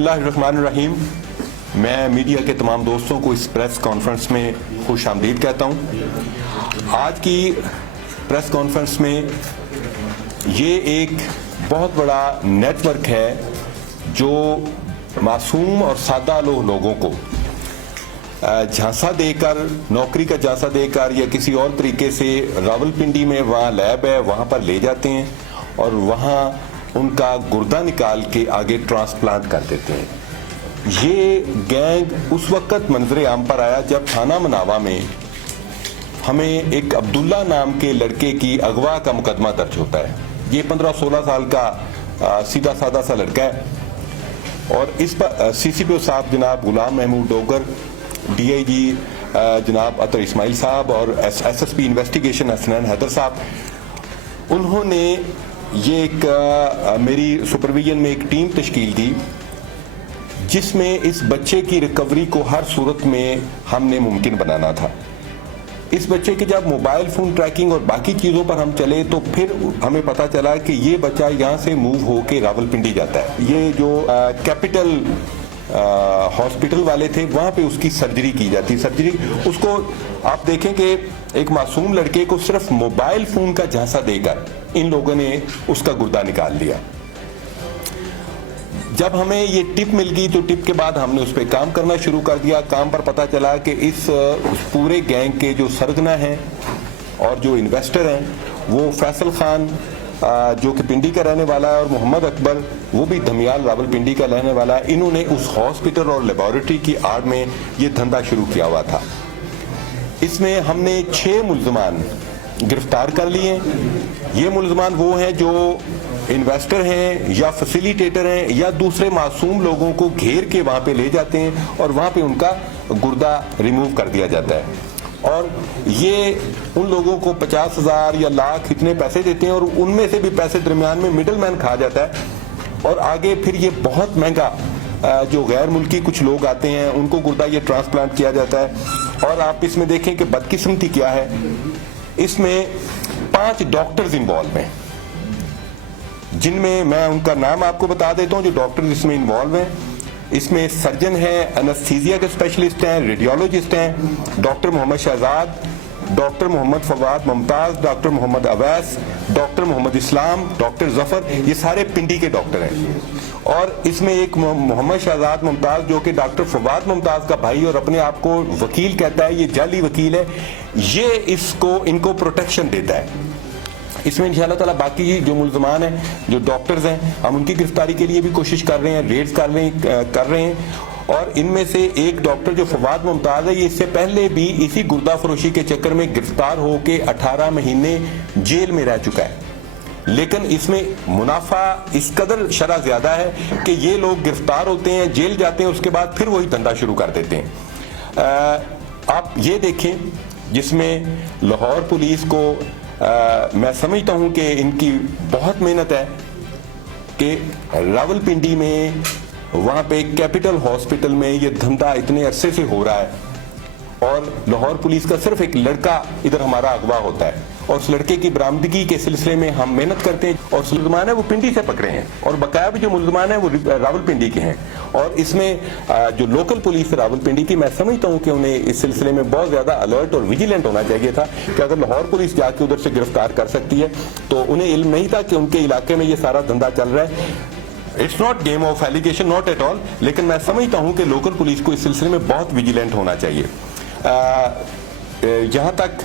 बिस्मिल्लाह रहमान रहीम। मैं मीडिया के तमाम दोस्तों को इस प्रेस कॉन्फ्रेंस में खुश आमदीद कहता हूँ। आज की प्रेस कॉन्फ्रेंस में ये एक बहुत बड़ा नेटवर्क है जो मासूम और सादा लोगों को झांसा देकर, नौकरी का झांसा देकर या किसी और तरीके से रावलपिंडी में वहाँ लैब है वहाँ पर ले जाते हैं और वहाँ उनका गुर्दा निकाल के आगे ट्रांसप्लांट कर देते हैं। ये गैंग उस वक्त मंजरे आम पर आया जब थाना मनावा में हमें एक अब्दुल्ला नाम के लड़के की अगवा का मुकदमा दर्ज होता है। ये 15-16 साल का सीधा सादा सा लड़का है और इस पर CCPO साहब जनाब गुलाम महमूद डोगर, DIG जनाब अतर इस्माइल साहब और SSP इन्वेस्टिगेशन हसनैन हैदर साहब, उन्होंने ये एक मेरी सुपरविजन में एक टीम तश्कील दी जिसमें इस बच्चे की रिकवरी को हर सूरत में हमने मुमकिन बनाना था। इस बच्चे के जब मोबाइल फोन ट्रैकिंग और बाकी चीज़ों पर हम चले तो फिर हमें पता चला कि ये बच्चा यहाँ से मूव होके रावलपिंडी जाता है। ये जो कैपिटल हॉस्पिटल वाले थे वहाँ पे उसकी सर्जरी की जाती। सर्जरी उसको आप देखें कि एक मासूम लड़के को सिर्फ मोबाइल फोन का झांसा देकर इन लोगों ने उसका गुर्दा निकाल दिया। जब हमें ये टिप मिल गई तो टिप के बाद हमने उस पर काम करना शुरू कर दिया। काम पर पता चला कि इस पूरे गैंग के जो सरगना हैं और जो इन्वेस्टर हैं वो फैसल खान जो कि पिंडी का रहने वाला है और मोहम्मद अकबर वो भी धमियाल रावलपिंडी का रहने वाला है। इन्होंने उस हॉस्पिटल और लेबोरेटरी की आड़ में ये धंधा शुरू किया हुआ था। इसमें हमने 6 मुल्ज़मान गिरफ्तार कर लिए। ये मुल्ज़मान वो हैं जो इन्वेस्टर हैं या फैसिलिटेटर हैं या दूसरे मासूम लोगों को घेर के वहाँ पे ले जाते हैं और वहाँ पे उनका गुर्दा रिमूव कर दिया जाता है। और ये उन लोगों को 50,000 या लाख इतने पैसे देते हैं और उनमें से भी पैसे दरमियान में मिडल मैन खा जाता है और आगे फिर ये बहुत महंगा जो गैर मुल्की कुछ लोग आते हैं उनको गुर्दा ये ट्रांसप्लांट किया जाता है। और आप इसमें देखें कि बदकिस्मती क्या है, इसमें 5 डॉक्टर्स इन्वॉल्व हैं जिनमें मैं उनका नाम आपको बता देता हूं जो डॉक्टर्स इसमें इन्वॉल्व हैं। इसमें सर्जन हैं, एनेस्थीसिया के स्पेशलिस्ट हैं, रेडियोलॉजिस्ट हैं, doctor Mohammad Shahzad, doctor Mohammad Fawad Mumtaz, doctor Mohammad Awais, doctor Mohammad Islam, doctor Zafar, ये सारे पिंडी के डॉक्टर हैं। और इसमें एक मोहम्मद शहजाद मुमताज जो कि डॉक्टर फवाद मुमताज का भाई और अपने आप को वकील कहता है, ये जाली वकील है, ये इनको प्रोटेक्शन देता है। इसमें इंशाअल्लाह ताला बाकी जो मुल्ज़मान हैं, जो डॉक्टर्स हैं, हम उनकी गिरफ्तारी के लिए भी कोशिश कर रहे हैं, रेड्स कर रहे हैं। और इनमें से एक डॉक्टर जो फवाद मुमताज है, ये इससे पहले भी इसी गुर्दा फरोशी के चक्कर में गिरफ्तार होके 18 महीने जेल में रह चुका है। लेकिन इसमें मुनाफा इस कदर शरा ज्यादा है कि ये लोग गिरफ्तार होते हैं, जेल जाते हैं, उसके बाद फिर वही धंधा शुरू कर देते हैं। आप ये देखें जिसमें लाहौर पुलिस को मैं समझता हूं कि इनकी बहुत मेहनत है कि रावलपिंडी में वहां पे कैपिटल हॉस्पिटल में ये धंधा इतने अरसे से हो रहा है और लाहौर पुलिस का सिर्फ एक लड़का इधर हमारा अगवा होता है और उस लड़के की बरामदगी के सिलसिले में हम मेहनत करते हैं और मुल्ज़मान है वो पिंडी से पकड़े हैं और बकाया भी जो मुल्ज़मान है वो रावलपिंडी के हैं। और इसमें जो लोकल पुलिस रावलपिंडी की, मैं समझता हूं कि उन्हें इस सिलसिले में बहुत ज्यादा अलर्ट और विजिलेंट होना चाहिए था कि अगर लाहौर पुलिस जाके उधर से गिरफ्तार कर सकती है तो उन्हें इल्म नहीं था कि उनके इलाके में ये सारा धंधा चल रहा है। It's not game of allegation, not at all, लेकिन मैं समझता हूं कि लोकल पुलिस को इस सिलसिले में बहुत विजिलेंट होना चाहिए। जहां तक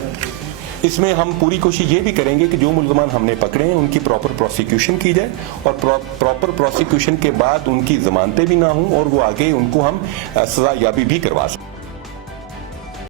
इसमें हम पूरी कोशिश ये भी करेंगे कि जो मुल्ज़मान हमने पकड़े हैं उनकी प्रॉपर प्रोसिक्यूशन की जाए और प्रॉपर प्रोसिक्यूशन के बाद उनकी जमानतें भी ना हों और वो आगे उनको हम सजा याबी भी करवा सकें।